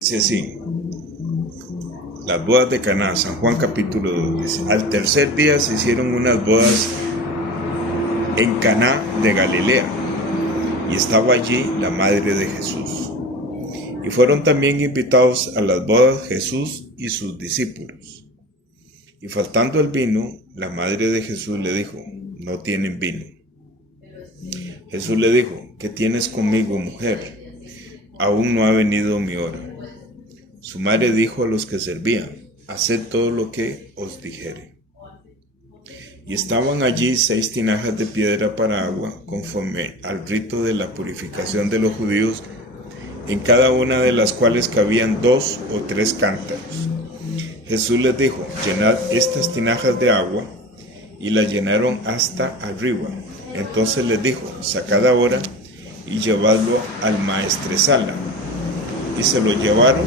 Dice así, las bodas de Caná, San Juan capítulo 2, dice, al tercer día se hicieron unas bodas en Caná de Galilea, y estaba allí la madre de Jesús. Y fueron también invitados a las bodas Jesús y sus discípulos. Y faltando el vino, la madre de Jesús le dijo, no tienen vino. Jesús le dijo, ¿qué tienes conmigo, mujer? Aún no ha venido mi hora. Su madre dijo a los que servían, haced todo lo que os dijere. Y estaban allí 6 tinajas de piedra para agua, conforme al rito de la purificación de los judíos, en cada una de las cuales cabían 2 o 3 cántaros. Jesús les dijo, llenad estas tinajas de agua, y las llenaron hasta arriba. Entonces les dijo, sacad ahora y llevadlo al maestresala. Y se lo llevaron.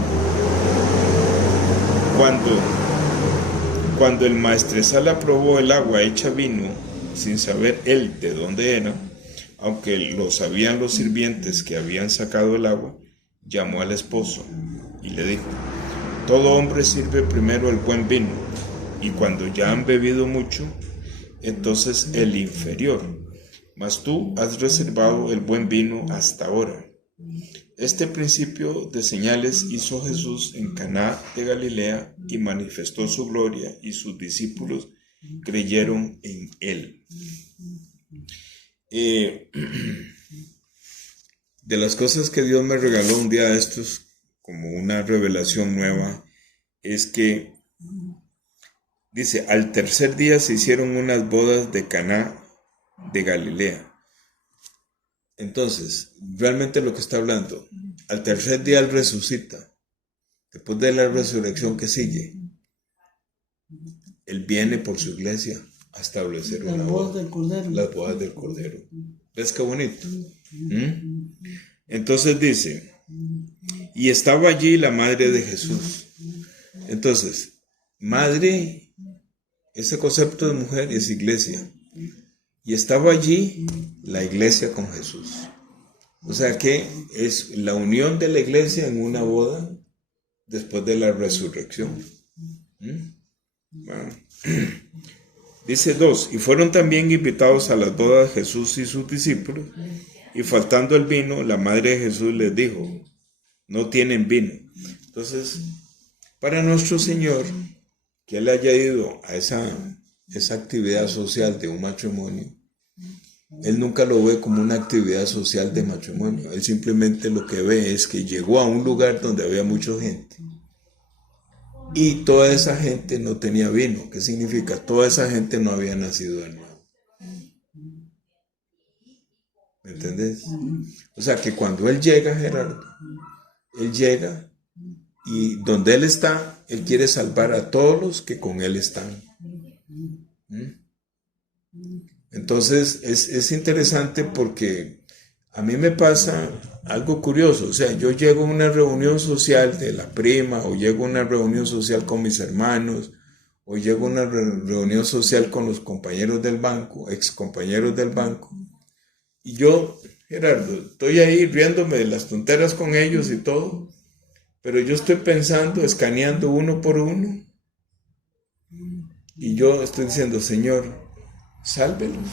Cuando el maestresala probó el agua hecha vino, sin saber él de dónde era, aunque lo sabían los sirvientes que habían sacado el agua, llamó al esposo y le dijo, todo hombre sirve primero el buen vino, y cuando ya han bebido mucho, entonces el inferior, mas tú has reservado el buen vino hasta ahora. Este principio de señales hizo Jesús en Caná de Galilea y manifestó su gloria, y sus discípulos creyeron en él. De las cosas que Dios me regaló un día de estos, como una revelación nueva, es que dice, al tercer día se hicieron unas bodas de Caná de Galilea. Entonces, realmente lo que está hablando, al tercer día Él resucita. Después de la resurrección que sigue, Él viene por su iglesia a establecer una boda. Las bodas del Cordero. ¿Ves qué bonito? Entonces dice, y estaba allí la madre de Jesús. Entonces, madre, ese concepto de mujer es iglesia. Y estaba allí la iglesia con Jesús. O sea que es la unión de la iglesia en una boda después de la resurrección. Bueno. Dice 2, y fueron también invitados a las bodas Jesús y sus discípulos, y faltando el vino, la madre de Jesús les dijo, no tienen vino. Entonces, para nuestro Señor, que Él haya ido a esa actividad social de un matrimonio, Él nunca lo ve como una actividad social de matrimonio. Él simplemente lo que ve es que llegó a un lugar donde había mucha gente y toda esa gente no tenía vino. ¿Qué significa? Toda esa gente no había nacido de nuevo. ¿Me entendés? O sea que cuando Él llega, Gerardo, Él llega y donde Él está, Él quiere salvar a todos los que con Él están. Entonces es interesante porque a mí me pasa algo curioso. O sea, yo llego a una reunión social de la prima, o llego a una reunión social con mis hermanos, o llego a una reunión social con los compañeros del banco, ex compañeros del banco, y yo, Gerardo, estoy ahí riéndome de las tonteras con ellos y todo, pero yo estoy pensando, escaneando uno por uno, y yo estoy diciendo, Señor, sálvelos.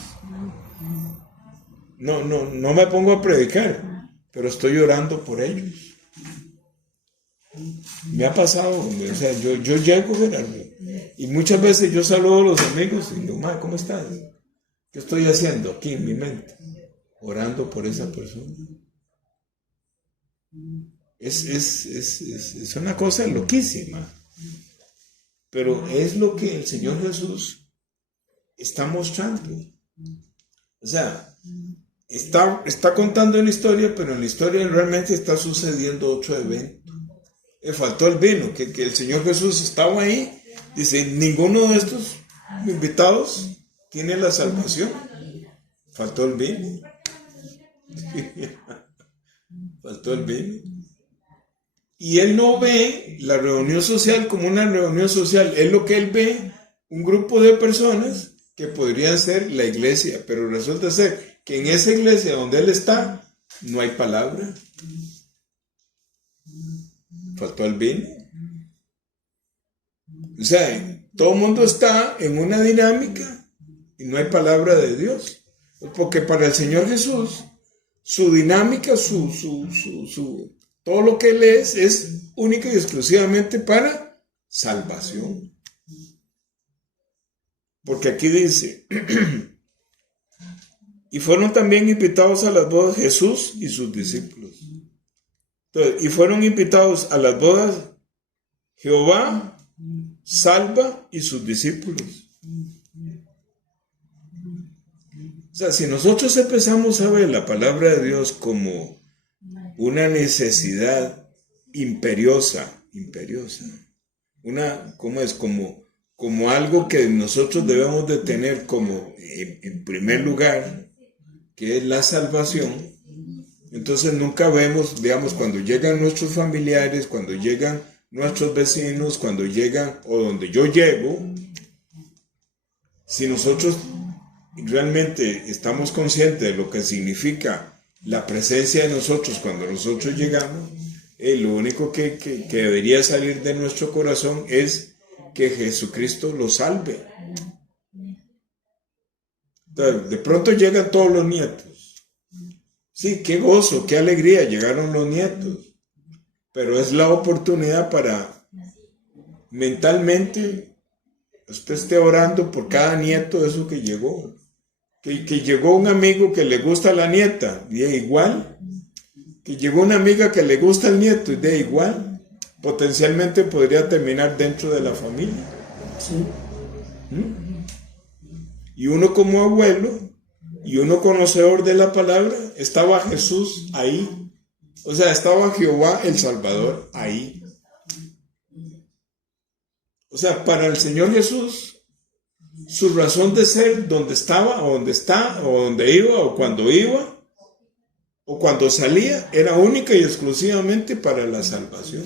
No me pongo a predicar, pero estoy orando por ellos. Me ha pasado, o sea, yo llego, Gerardo, y muchas veces yo saludo a los amigos y digo, ¿cómo estás? ¿Qué estoy haciendo aquí en mi mente? Orando por esa persona. Es una cosa loquísima, pero es lo que el Señor Jesús está mostrando. O sea, está contando una historia, pero en la historia realmente está sucediendo otro evento. Le faltó el vino, que el Señor Jesús estaba ahí. Dice, ninguno de estos invitados tiene la salvación. Faltó el vino. Faltó el vino. Y Él no ve la reunión social como una reunión social. Es lo que Él ve, un grupo de personas que podrían ser la iglesia, pero resulta ser que en esa iglesia donde Él está, no hay palabra. faltó el vino. O sea, todo el mundo está en una dinámica y no hay palabra de Dios. Porque para el Señor Jesús, su dinámica, todo lo que Él es única y exclusivamente para salvación. Porque aquí dice, y fueron también invitados a las bodas Jesús y sus discípulos. Entonces, y fueron invitados a las bodas Jehová, Salva y sus discípulos. O sea, si nosotros empezamos a ver la palabra de Dios como una necesidad imperiosa, como algo que nosotros debemos de tener como en primer lugar, que es la salvación, entonces nunca vemos, digamos, cuando llegan nuestros familiares, cuando llegan nuestros vecinos, cuando llegan o donde yo llego, si nosotros realmente estamos conscientes de lo que significa la presencia de nosotros cuando nosotros llegamos, lo único que debería salir de nuestro corazón es que Jesucristo lo salve. Entonces, de pronto llegan todos los nietos. Sí, qué gozo, qué alegría, llegaron los nietos. Pero es la oportunidad para mentalmente usted esté orando por cada nieto de eso que llegó. Que llegó un amigo que le gusta a la nieta, y es igual. Que llegó una amiga que le gusta al nieto, y de igual. Potencialmente podría terminar dentro de la familia. Sí. Y uno como abuelo, y uno conocedor de la palabra, estaba Jesús ahí. O sea, estaba Jehová el Salvador ahí. O sea, para el Señor Jesús, su razón de ser, donde estaba, o donde está, o donde iba, o cuando salía, era única y exclusivamente para la salvación.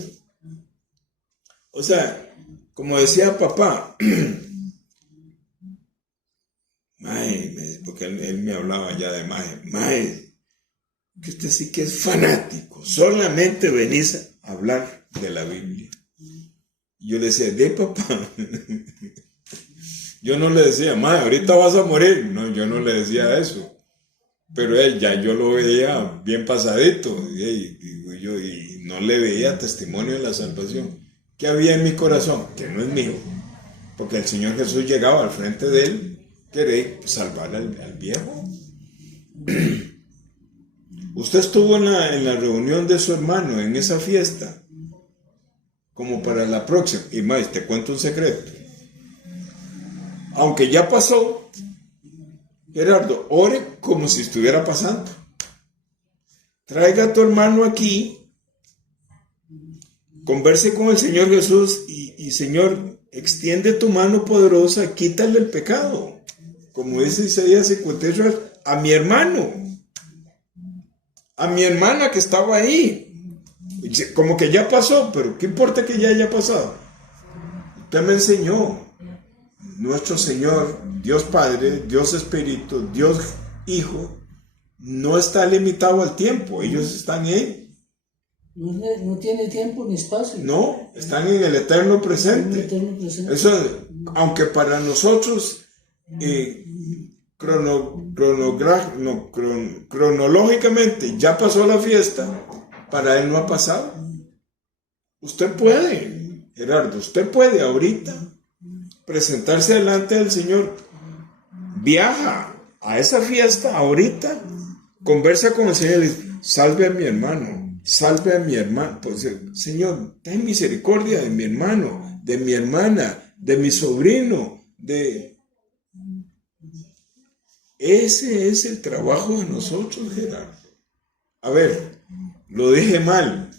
O sea, como decía papá, porque él me hablaba ya de mae, que usted sí que es fanático, solamente venís a hablar de la Biblia. Y yo le decía, de papá, yo no le decía, mae, ahorita vas a morir, no, yo no le decía eso. Pero ya yo lo veía bien pasadito, y no le veía testimonio de la salvación. ¿Qué había en mi corazón? Que no es mío, porque el Señor Jesús llegaba al frente de él, querer salvar al viejo. Usted estuvo en la reunión de su hermano, en esa fiesta, como para la próxima. Y más, te cuento un secreto. Aunque ya pasó, Gerardo, ore como si estuviera pasando. Traiga a tu hermano aquí, converse con el Señor Jesús y Señor, extiende tu mano poderosa, quítale el pecado. Como dice Isaías 53, a mi hermano, a mi hermana que estaba ahí. Como que ya pasó, pero ¿qué importa que ya haya pasado? Usted me enseñó. Nuestro Señor, Dios Padre, Dios Espíritu, Dios Hijo, no está limitado al tiempo. Ellos están en... No tiene tiempo ni espacio. No, están en el eterno presente. Eso, aunque para nosotros cronológicamente ya pasó la fiesta, para Él no ha pasado. Usted puede, Gerardo, usted puede ahorita presentarse delante del Señor. Viaja a esa fiesta ahorita, conversa con el Señor y dice, salve a mi hermano, salve a mi hermano. Pues, Señor, ten misericordia de mi hermano, de mi hermana, de mi sobrino, Ese es el trabajo de nosotros, Gerardo. A ver, lo dije mal.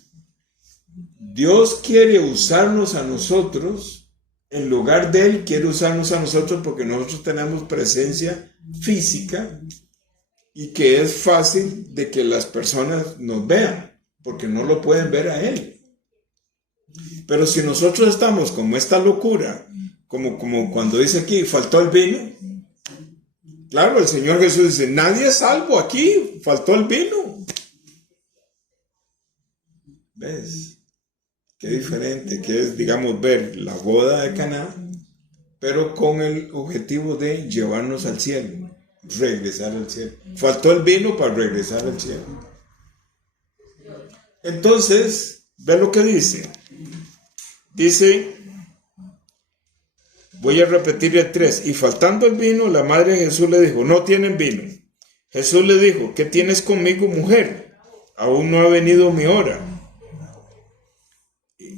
Dios quiere usarnos a nosotros. En lugar de Él, quiere usarnos a nosotros porque nosotros tenemos presencia física y que es fácil de que las personas nos vean, porque no lo pueden ver a Él. Pero si nosotros estamos como esta locura, como cuando dice aquí, faltó el vino. Claro, el Señor Jesús dice, nadie es salvo aquí, faltó el vino. ¿Ves? qué diferente que es, digamos, ver la boda de Caná, pero con el objetivo de llevarnos al cielo, regresar al cielo. Faltó el vino para regresar al cielo. Entonces, ve lo que dice. Dice, voy a repetir el 3. Y faltando el vino, la madre de Jesús le dijo, no tienen vino. Jesús le dijo, ¿qué tienes conmigo, mujer? Aún no ha venido mi hora.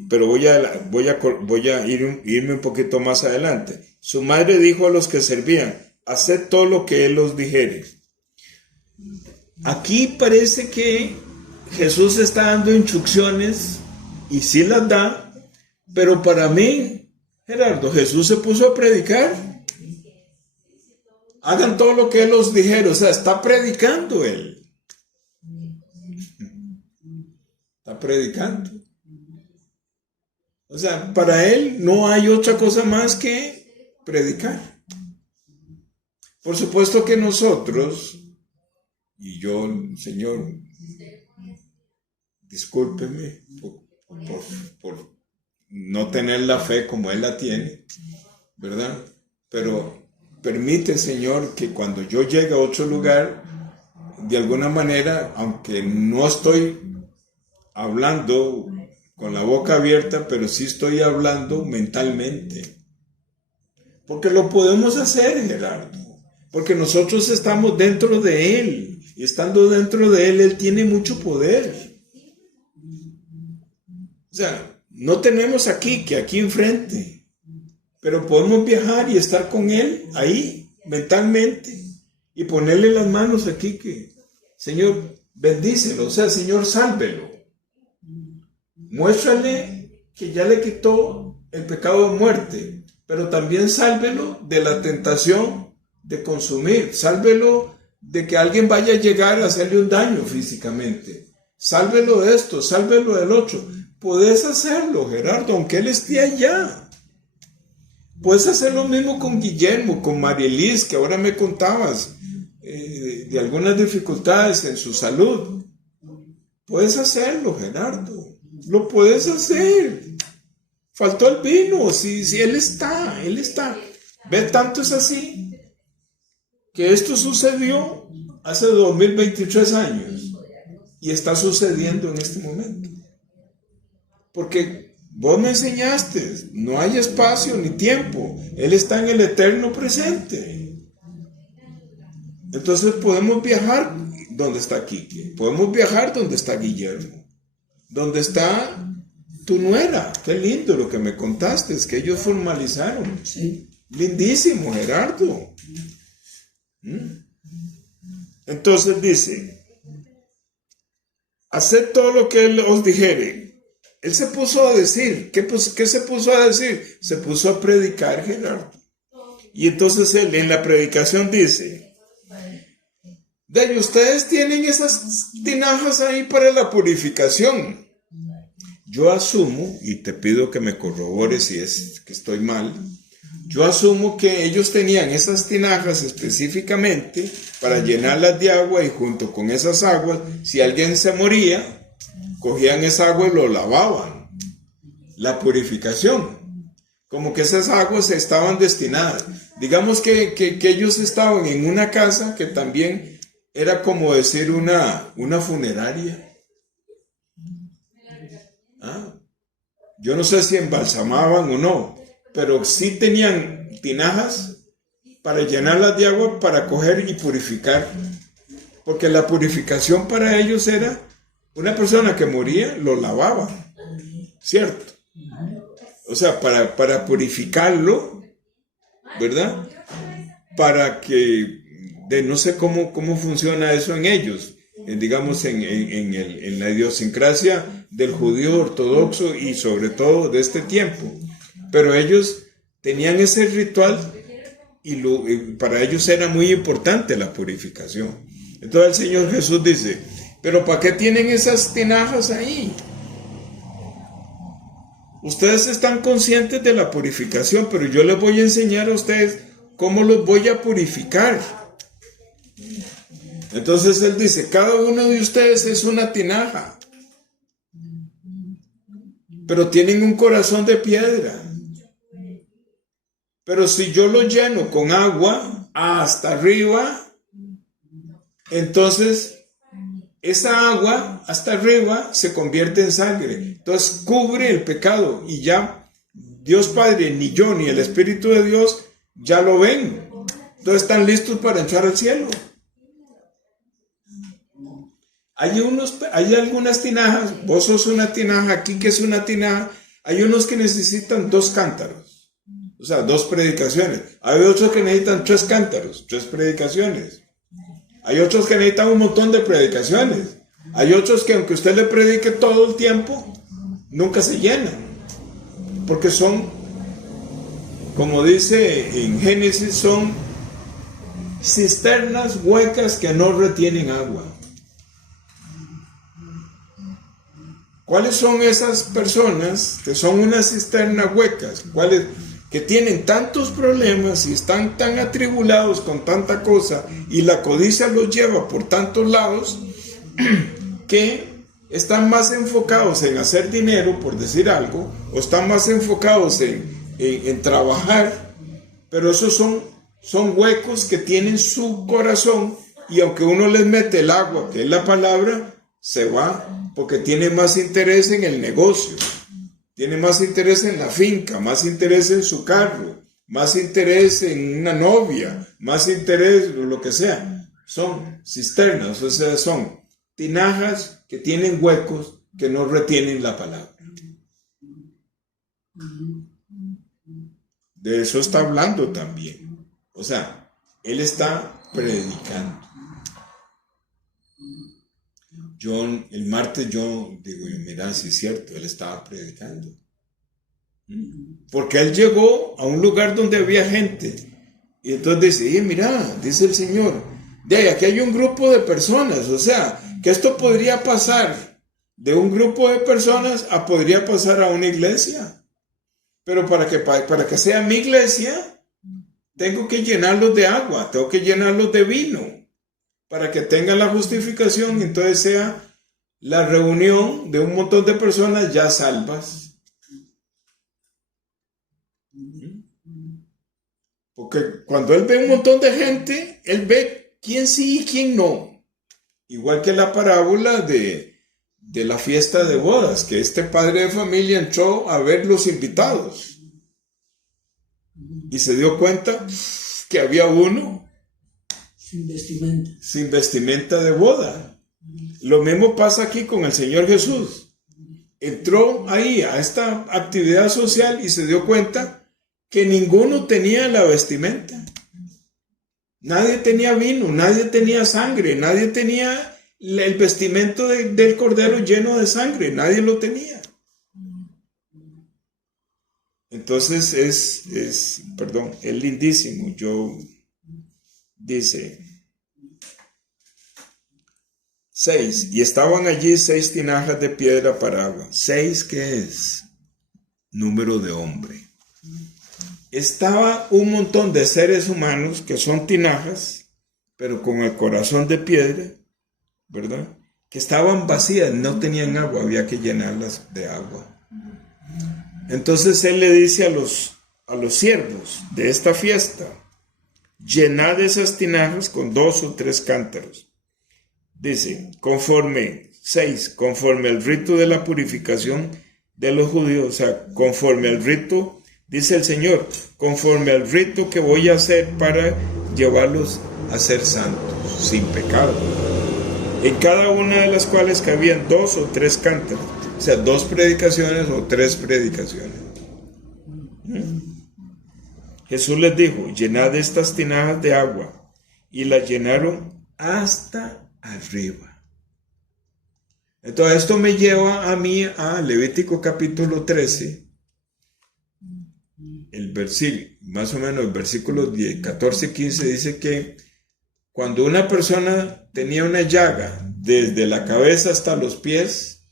Pero voy a irme un poquito más adelante. Su madre dijo a los que servían, haced todo lo que él os dijere. Aquí parece que Jesús está dando instrucciones, y sí las da, pero para mí, Gerardo, Jesús se puso a predicar. Hagan todo lo que él os dijera, o sea, está predicando él. Está predicando. O sea, para él no hay otra cosa más que predicar. Por supuesto que nosotros, y yo, Señor, discúlpeme por no tener la fe como él la tiene, ¿verdad? Pero permite, Señor, que cuando yo llegue a otro lugar, de alguna manera, aunque no estoy hablando con la boca abierta, pero sí estoy hablando mentalmente. Porque lo podemos hacer, Gerardo. Porque nosotros estamos dentro de Él. Y estando dentro de Él, Él tiene mucho poder. O sea, no tenemos aquí enfrente. Pero podemos viajar y estar con Él ahí, mentalmente. Y ponerle las manos aquí que, Señor, bendícelo. O sea, Señor, sálvelo. Muéstrale que ya le quitó el pecado de muerte, pero también sálvelo de la tentación de consumir, sálvelo de que alguien vaya a llegar a hacerle un daño físicamente, sálvelo de esto, sálvelo del otro. Puedes hacerlo, Gerardo, aunque él esté allá. Puedes hacer lo mismo con Guillermo, con Marielis, que ahora me contabas de algunas dificultades en su salud. Puedes hacerlo, Gerardo. Lo puedes hacer. Faltó el vino. Si él está. Ve, tanto es así que esto sucedió hace 2023 años y está sucediendo en este momento. Porque vos me enseñaste, no hay espacio ni tiempo. Él está en el eterno presente. Entonces podemos viajar donde está Quique. Podemos viajar donde está Guillermo. ¿Dónde está tu nuera? Qué lindo lo que me contaste, es que ellos formalizaron. Sí. Lindísimo, Gerardo. Entonces dice, haced todo lo que él os dijere. Él se puso a decir, ¿qué se puso a decir? Se puso a predicar, Gerardo. Y entonces él en la predicación dice, de ustedes tienen esas tinajas ahí para la purificación. Yo asumo, y te pido que me corrobores si es que estoy mal, yo asumo que ellos tenían esas tinajas específicamente para llenarlas de agua y junto con esas aguas, si alguien se moría, cogían esa agua y lo lavaban. La purificación. Como que esas aguas estaban destinadas. Digamos que ellos estaban en una casa que también era como decir una funeraria. Yo no sé si embalsamaban o no, pero sí tenían tinajas para llenarlas de agua para coger y purificar. Porque la purificación para ellos era una persona que moría, lo lavaban, ¿cierto? O sea, para purificarlo, ¿verdad? Para que, no sé cómo funciona eso en ellos, digamos en la idiosincrasia del judío ortodoxo y sobre todo de este tiempo. Pero ellos tenían ese ritual y para ellos era muy importante la purificación. Entonces el Señor Jesús dice, ¿pero para qué tienen esas tinajas ahí? Ustedes están conscientes de la purificación, pero yo les voy a enseñar a ustedes cómo los voy a purificar. Entonces él dice, cada uno de ustedes es una tinaja. pero tienen un corazón de piedra. Pero si yo lo lleno con agua hasta arriba, entonces esa agua hasta arriba se convierte en sangre. Entonces cubre el pecado y ya Dios Padre, ni yo, ni el Espíritu de Dios ya lo ven. Entonces están listos para entrar al cielo. Hay algunas tinajas, vos sos una tinaja, aquí que es una tinaja, hay unos que necesitan 2 cántaros, o sea, 2 predicaciones. Hay otros que necesitan 3 cántaros, 3 predicaciones. Hay otros que necesitan un montón de predicaciones. Hay otros que aunque usted le predique todo el tiempo, nunca se llenan, porque son, como dice en Génesis, son cisternas huecas que no retienen agua. ¿Cuáles son esas personas que son unas cisternas huecas? ¿Cuáles? Que tienen tantos problemas y están tan atribulados con tanta cosa y la codicia los lleva por tantos lados que están más enfocados en hacer dinero, por decir algo, o están más enfocados en trabajar, pero esos son huecos que tienen su corazón y aunque uno les mete el agua, que es la palabra, se va. Porque tiene más interés en el negocio, tiene más interés en la finca, más interés en su carro, más interés en una novia, más interés en lo que sea. Son cisternas, o sea, son tinajas que tienen huecos que no retienen la palabra. De eso está hablando también. O sea, él está predicando. El martes yo digo, mira, sí es cierto, él estaba predicando. Porque él llegó a un lugar donde había gente. Y entonces dice, mira, dice el Señor, de ahí, aquí hay un grupo de personas. O sea, que esto podría pasar de un grupo de personas podría pasar a una iglesia. Pero para que sea mi iglesia, tengo que llenarlos de agua, tengo que llenarlos de vino. Para que tengan la justificación y entonces sea la reunión de un montón de personas ya salvas. Porque cuando él ve un montón de gente, él ve quién sí y quién no. Igual que la parábola de la fiesta de bodas, que este padre de familia entró a ver los invitados. Y se dio cuenta que había uno sin vestimenta de boda. Lo mismo pasa aquí con el Señor Jesús. Entró ahí a esta actividad social y se dio cuenta que ninguno tenía la vestimenta. Nadie tenía vino, nadie tenía sangre, nadie tenía el vestimento del cordero lleno de sangre, nadie lo tenía. Entonces es lindísimo. Dice 6, y estaban allí 6 tinajas de piedra para agua. 6, ¿qué es? Número de hombre. Estaba un montón de seres humanos que son tinajas, pero con el corazón de piedra, ¿verdad? Que estaban vacías, no tenían agua, había que llenarlas de agua. Entonces él le dice a los siervos de esta fiesta, llenad esas tinajas con 2 o 3 cántaros. Dice, conforme al rito de la purificación de los judíos, o sea, conforme al rito, dice el Señor, conforme al rito que voy a hacer para llevarlos a ser santos, sin pecado. En cada una de las cuales cabían 2 o 3 cántaros, o sea, 2 predicaciones o 3 predicaciones. Jesús les dijo, llenad estas tinajas de agua, y las llenaron hasta arriba. Entonces esto me lleva a mí a Levítico capítulo 13, más o menos el versículo 14 y 15 dice que cuando una persona tenía una llaga desde la cabeza hasta los pies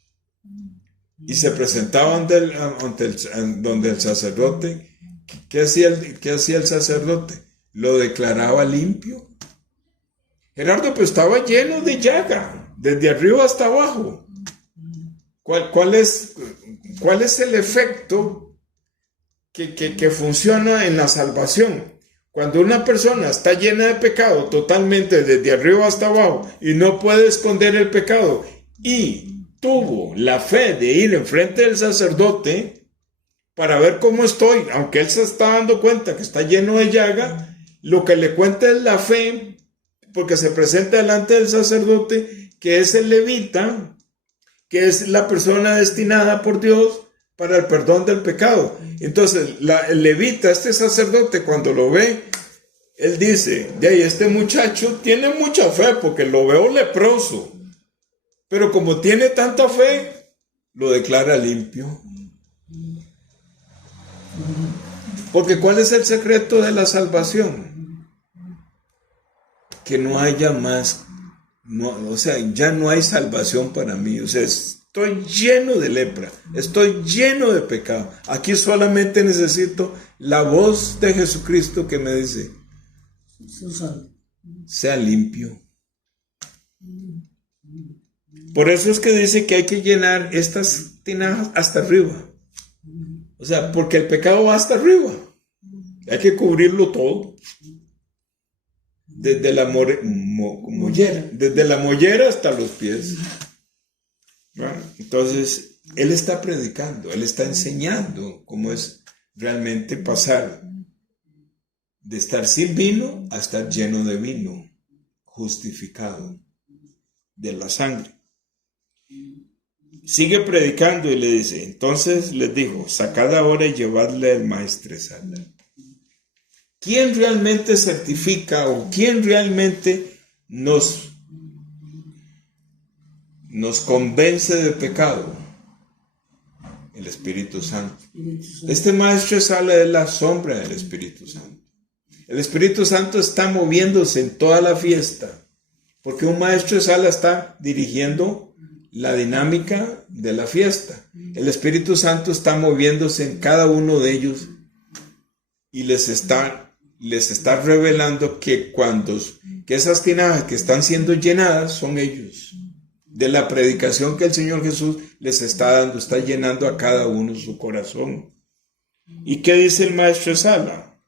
y se presentaban donde el sacerdote, ¿qué hacía el sacerdote? Lo declaraba limpio. Gerardo, pues estaba lleno de llaga, desde arriba hasta abajo. ¿Cuál es? ¿cuál es el efecto que funciona en la salvación? Cuando una persona está llena de pecado totalmente desde arriba hasta abajo y no puede esconder el pecado y tuvo la fe de ir enfrente del sacerdote para ver cómo estoy, aunque él se está dando cuenta que está lleno de llaga, lo que le cuenta es la fe, porque se presenta delante del sacerdote, que es el levita, que es la persona destinada por Dios para el perdón del pecado. Entonces, el levita, este sacerdote, cuando lo ve, él dice, de ahí, este muchacho tiene mucha fe, porque lo veo leproso, pero como tiene tanta fe, lo declara limpio. Porque ¿cuál es el secreto de la salvación? Que no haya más, ya no hay salvación para mí, estoy lleno de lepra, estoy lleno de pecado. Aquí solamente necesito la voz de Jesucristo que me dice, sea limpio. Por eso es que dice que hay que llenar estas tinajas hasta arriba. Porque el pecado va hasta arriba. Hay que cubrirlo todo. Desde la mollera. Desde la mollera hasta los pies. Bueno, entonces, él está predicando, él está enseñando cómo es realmente pasar de estar sin vino a estar lleno de vino, justificado de la sangre. Sigue predicando y le dice, entonces les dijo, sacad ahora y llevadle al maestresala. ¿Quién realmente certifica o quién realmente nos convence de pecado? El Espíritu Santo. Este maestresala es la sombra del Espíritu Santo. El Espíritu Santo está moviéndose en toda la fiesta, porque un maestresala está dirigiendo la dinámica de la fiesta. El Espíritu Santo está moviéndose en cada uno de ellos y les está revelando que esas tinajas que están siendo llenadas son ellos. De la predicación que el Señor Jesús les está dando, está llenando a cada uno su corazón. ¿Y qué dice el maestresala?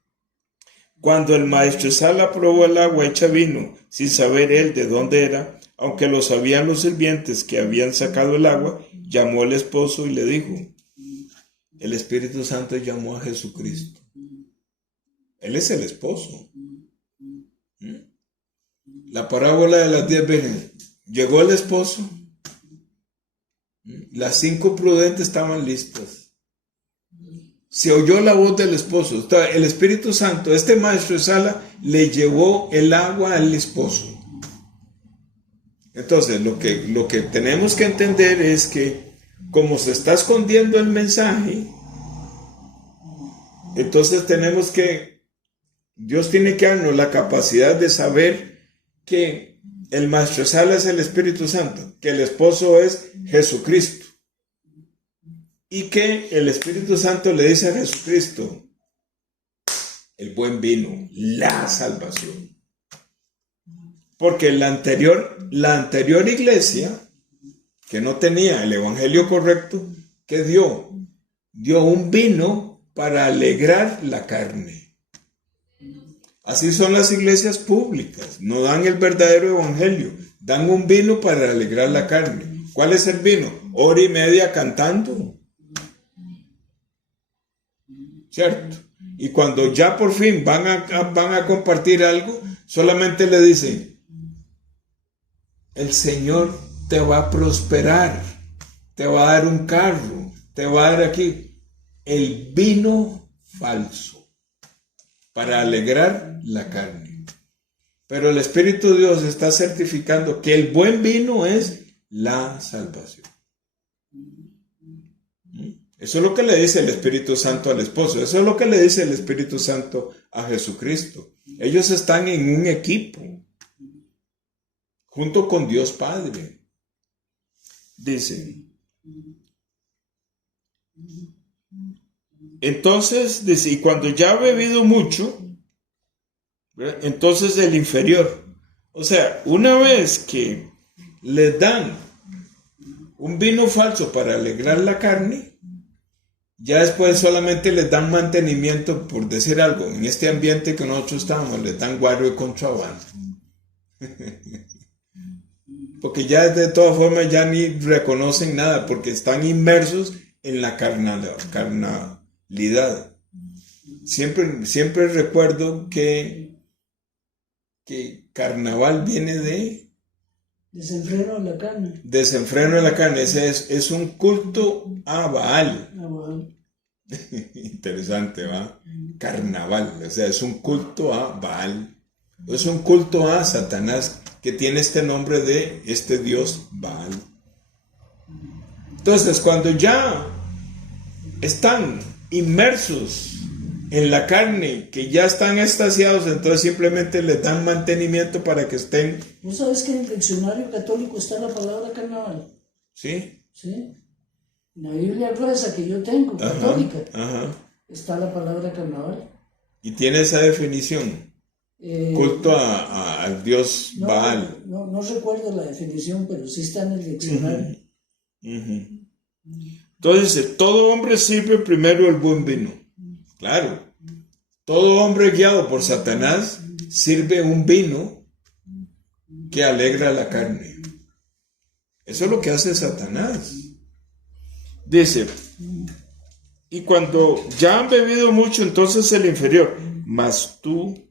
Cuando el maestresala probó el agua hecha vino, sin saber él de dónde era, aunque lo sabían los sirvientes que habían sacado el agua, llamó al esposo y le dijo, el Espíritu Santo llamó a Jesucristo. Él es el esposo. La parábola de las 10 vírgenes. Llegó el esposo. Las 5 prudentes estaban listas. Se oyó la voz del esposo. El Espíritu Santo, este maestresala, le llevó el agua al esposo. Entonces, lo que tenemos que entender es que como se está escondiendo el mensaje, entonces Dios tiene que darnos la capacidad de saber que el maestresala es el Espíritu Santo, que el esposo es Jesucristo, y que el Espíritu Santo le dice a Jesucristo, el buen vino, la salvación. Porque la anterior iglesia, que no tenía el evangelio correcto, ¿qué dio? Dio un vino para alegrar la carne. Así son las iglesias públicas, no dan el verdadero evangelio, dan un vino para alegrar la carne. ¿Cuál es el vino? Hora y media cantando. ¿Cierto? Y cuando ya por fin van a compartir algo, solamente le dicen, el Señor te va a prosperar, te va a dar un carro, te va a dar aquí el vino falso para alegrar la carne. Pero el Espíritu de Dios está certificando que el buen vino es la salvación. Eso es lo que le dice el Espíritu Santo al esposo. Eso es lo que le dice el Espíritu Santo a Jesucristo. Ellos están en un equipo, junto con Dios Padre. Dice, entonces, dice, y cuando ya ha bebido mucho, ¿verdad? Entonces el inferior. O sea, una vez que les dan un vino falso para alegrar la carne, Ya después solamente les dan mantenimiento, por decir algo, en este ambiente que nosotros estamos, les dan guaro y contrabando. Porque ya de todas formas ya ni reconocen nada, porque están inmersos en la carnalidad. Siempre recuerdo que carnaval viene de Desenfreno de la carne. desenfreno de la carne. Ese es un culto a Baal. Ah, bueno. Interesante, ¿va? Carnaval, o sea, es un culto a Baal. Es un culto a Satanás que tiene este nombre de este dios Baal. Entonces, cuando ya están inmersos en la carne, que ya están extasiados, entonces simplemente les dan mantenimiento para que estén. ¿No sabes que en el diccionario católico está la palabra carnaval? ¿Sí? Sí. En la Biblia gruesa que yo tengo, católica, Ajá. está la palabra carnaval. Y tiene esa definición. Culto al dios No, Baal. no recuerdo la definición, pero sí está en el diccionario. Entonces dice, todo hombre sirve primero el buen vino. Claro, todo hombre guiado por Satanás sirve un vino que alegra la carne. Eso es lo que hace Satanás. Dice, y cuando ya han bebido mucho, entonces el inferior, mas tú,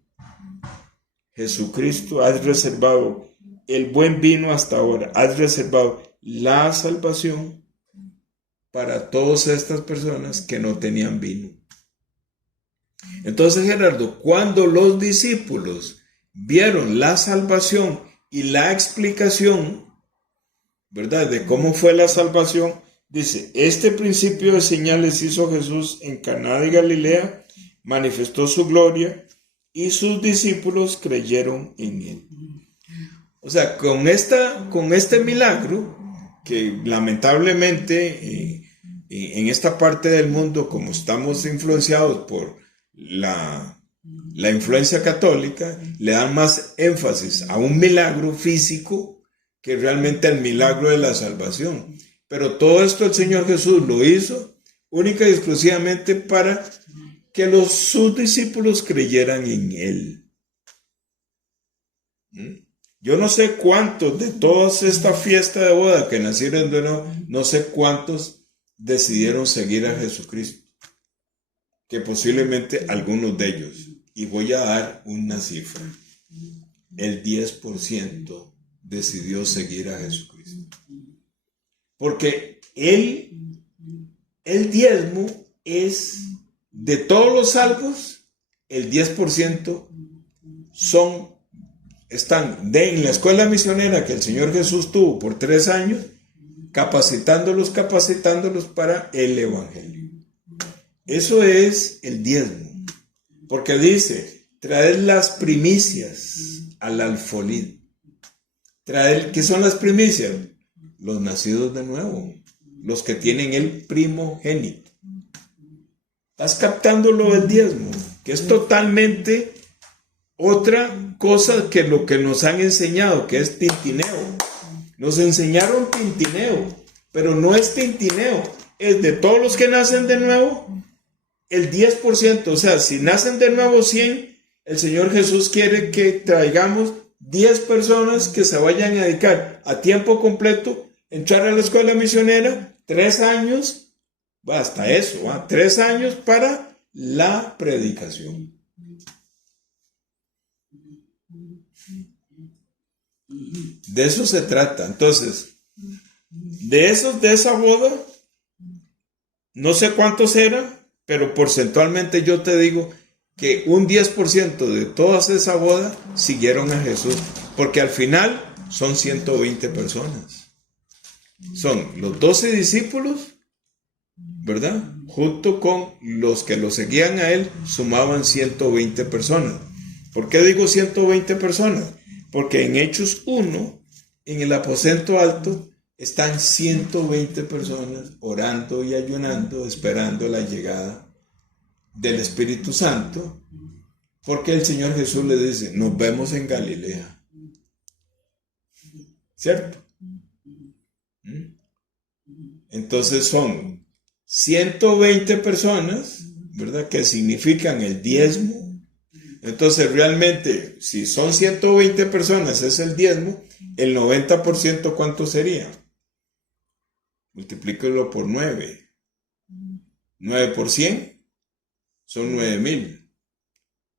Jesucristo, has reservado el buen vino hasta ahora, has reservado la salvación para todas estas personas que no tenían vino. Entonces, Gerardo, cuando los discípulos vieron la salvación y la explicación, ¿verdad?, de cómo fue la salvación, dice, este principio de señales hizo Jesús en Caná de Galilea, manifestó su gloria y sus discípulos creyeron en él. O sea, con este milagro, que lamentablemente en esta parte del mundo, como estamos influenciados por la influencia católica, le dan más énfasis a un milagro físico que realmente al milagro de la salvación. Pero todo esto el Señor Jesús lo hizo única y exclusivamente para que sus discípulos creyeran en Él. Yo no sé cuántos de toda esta fiesta de boda que nacieron de nuevo, no sé cuántos decidieron seguir a Jesucristo. Que posiblemente algunos de ellos, y voy a dar una cifra, el 10% decidió seguir a Jesucristo. Porque el diezmo es, de todos los salvos, el 10% están en la escuela misionera que el Señor Jesús tuvo por 3 años, capacitándolos para el evangelio. Eso es el diezmo, porque dice, traed las primicias al alfolí. ¿Qué son las primicias? Los nacidos de nuevo, los que tienen el primogénito. Estás captando lo del diezmo, que es totalmente otra cosa que lo que nos han enseñado, que es tintineo. Nos enseñaron tintineo, pero no es tintineo, es de todos los que nacen de nuevo, el 10%, o sea, si nacen de nuevo 100, el Señor Jesús quiere que traigamos 10 personas que se vayan a dedicar a tiempo completo, entrar a la escuela misionera, 3 años, hasta eso, 3 años para la predicación. De eso se trata. Entonces, de esa boda, no sé cuántos eran, pero porcentualmente yo te digo que un 10% de todas esa boda siguieron a Jesús, porque al final son 120 personas. Son los 12 discípulos, ¿verdad? Junto con los que lo seguían a él, sumaban 120 personas. ¿Por qué digo 120 personas? Porque en Hechos 1, en el aposento alto, están 120 personas orando y ayunando, esperando la llegada del Espíritu Santo, porque el Señor Jesús le dice, nos vemos en Galilea. ¿Cierto? Entonces son 120 personas, ¿verdad? Que significan el diezmo. Entonces realmente, si son 120 personas, es el diezmo, el 90% ¿cuánto sería? Multiplíquelo por 9. 9 por 100 son 9,000.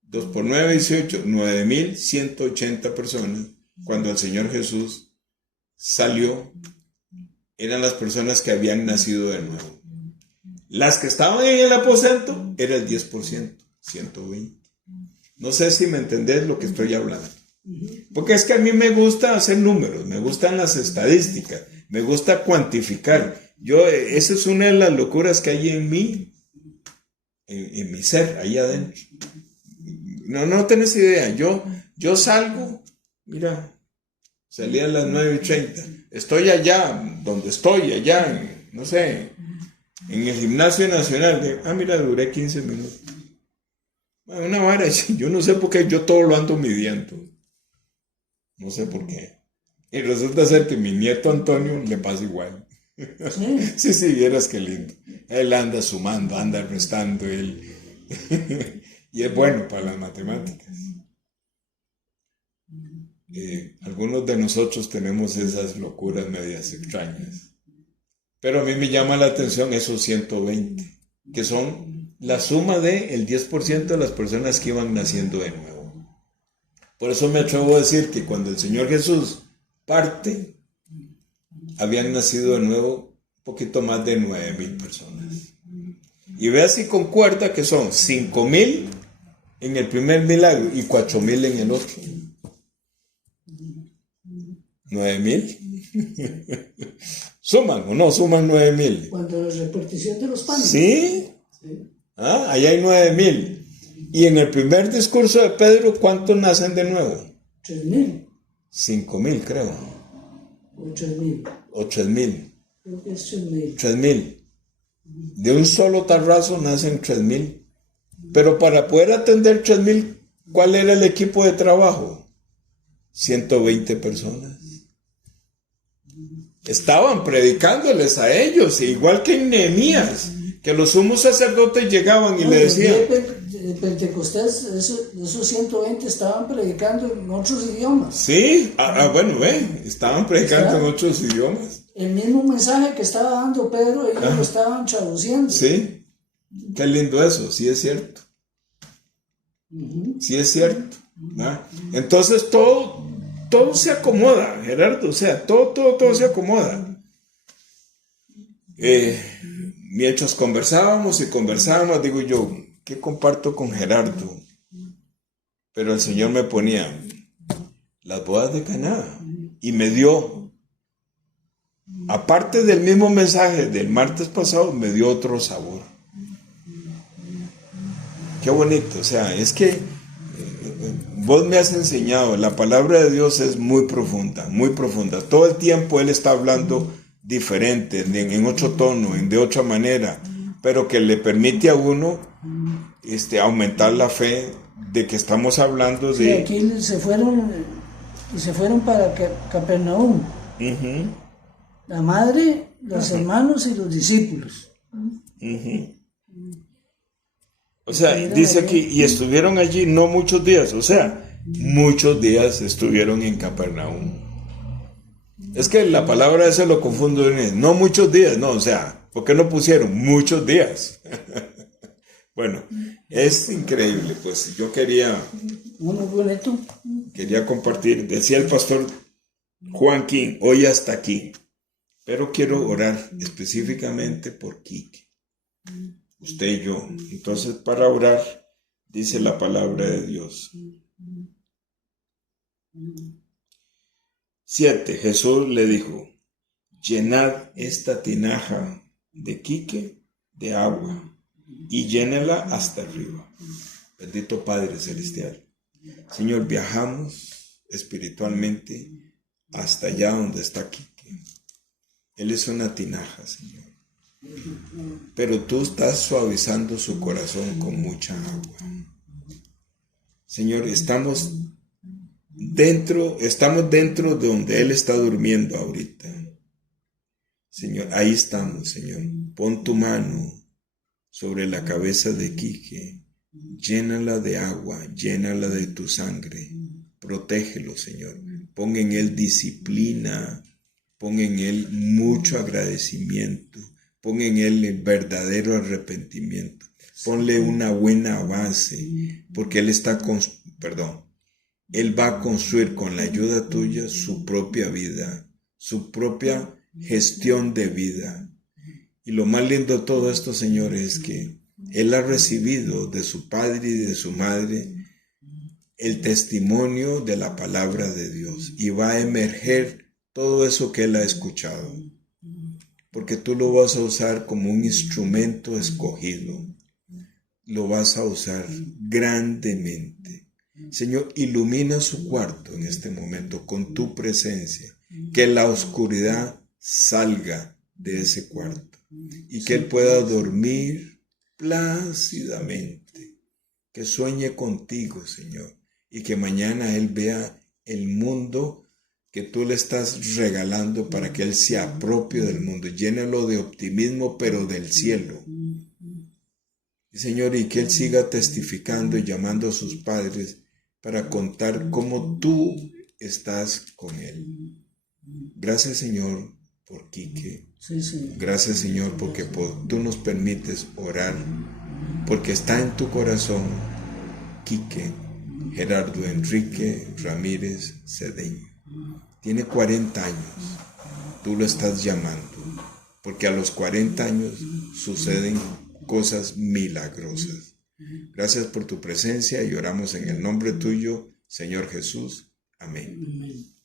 2 por 9, 18, 9,180 personas. Cuando el Señor Jesús salió, eran las personas que habían nacido de nuevo. Las que estaban en el aposento era el 10%, 120. No sé si me entendés lo que estoy hablando. Porque es que a mí me gusta hacer números, me gustan las estadísticas, me gusta cuantificar. Esa es una de las locuras que hay en mí, en mi ser, ahí adentro. No tenés idea. Yo salgo, mira, salí a las 9:30. Estoy allá, donde estoy, allá, no sé, en el Gimnasio Nacional. Mira, duré 15 minutos. Una vara, yo no sé por qué yo todo lo ando midiendo. No sé por qué. Y resulta ser que mi nieto Antonio le pasa igual. Sí, vieras qué lindo. Él anda sumando, anda restando, él. Y es bueno para las matemáticas. Algunos de nosotros tenemos esas locuras medias extrañas. Pero a mí me llama la atención esos 120, que son la suma del 10% de las personas que iban naciendo de nuevo. Por eso me atrevo a decir que cuando el Señor Jesús parte, habían nacido de nuevo un poquito más de 9,000 personas. Y vea si concuerda que son 5,000 en el primer milagro y 4,000 en el otro. 9,000. ¿Suman o no suman 9,000? Cuando la repartición de los panes. ¿Sí? Ahí hay 9,000. Y en el primer discurso de Pedro, ¿cuántos nacen de nuevo? 3,000. 5,000, creo. 8,000. 8,000. Creo que es 3,000. 3,000. De un solo tarrazo nacen 3,000. Pero para poder atender 3,000, ¿cuál era el equipo de trabajo? 120 personas. Estaban predicándoles a ellos, igual que en Nehemías, que los sumos sacerdotes llegaban y le decían. De Pentecostés, esos 120 estaban predicando en otros idiomas. Sí, bueno, estaban predicando en otros idiomas. El mismo mensaje que estaba dando Pedro, ellos lo estaban traduciendo. Sí, qué lindo eso, sí es cierto. Sí es cierto. Entonces todo se acomoda, Gerardo, o sea, todo se acomoda. Mientras conversábamos, digo yo, ¿qué comparto con Gerardo? Pero el Señor me ponía las bodas de Caná y me dio, aparte del mismo mensaje del martes pasado, me dio otro sabor. Qué bonito, o sea, es que vos me has enseñado, la palabra de Dios es muy profunda, muy profunda. Todo el tiempo Él está hablando diferente, en otro tono, de otra manera, pero que le permite a uno aumentar la fe de que estamos hablando de... Sí, aquí se fueron para Capernaum. La madre, los hermanos y los discípulos. O sea, dice aquí, y estuvieron allí no muchos días, o sea, muchos días estuvieron en Capernaum. Es que la palabra esa lo confundo, no muchos días, no, o sea, ¿por qué no pusieron muchos días? Bueno, es increíble, pues yo quería compartir, decía el pastor Joaquín, hoy hasta aquí, pero quiero orar específicamente por Quique. Usted y yo. Entonces, para orar, dice la palabra de Dios. 7. Jesús le dijo, llenad esta tinaja de Quique de agua y llénela hasta arriba. Bendito Padre Celestial. Señor, viajamos espiritualmente hasta allá donde está Quique. Él es una tinaja, Señor. Pero tú estás suavizando su corazón con mucha agua. Señor, estamos dentro de donde Él está durmiendo ahorita. Señor, ahí estamos, Señor. Pon tu mano sobre la cabeza de Quique, llénala de agua, llénala de tu sangre, protégelo, Señor. Pon en él disciplina, pon en él mucho agradecimiento, pon en él el verdadero arrepentimiento. Ponle una buena base, porque él va a construir con la ayuda tuya su propia vida, su propia gestión de vida. Y lo más lindo de todo esto, Señor, es que él ha recibido de su padre y de su madre el testimonio de la palabra de Dios, y va a emerger todo eso que él ha escuchado, porque tú lo vas a usar como un instrumento escogido, lo vas a usar grandemente. Señor, ilumina su cuarto en este momento con tu presencia, que la oscuridad salga de ese cuarto y que él pueda dormir plácidamente, que sueñe contigo, Señor, y que mañana él vea el mundo que tú le estás regalando para que él se apropie del mundo. Llénalo de optimismo, pero del cielo. Y Señor, y que él siga testificando y llamando a sus padres para contar cómo tú estás con él. Gracias, Señor, por Quique. Sí. Gracias, Señor, porque tú nos permites orar, porque está en tu corazón Quique Gerardo Enrique Ramírez Cedeño. Tiene 40 años. Tú lo estás llamando, porque a los 40 años suceden cosas milagrosas. Gracias por tu presencia y oramos en el nombre tuyo, Señor Jesús. Amén.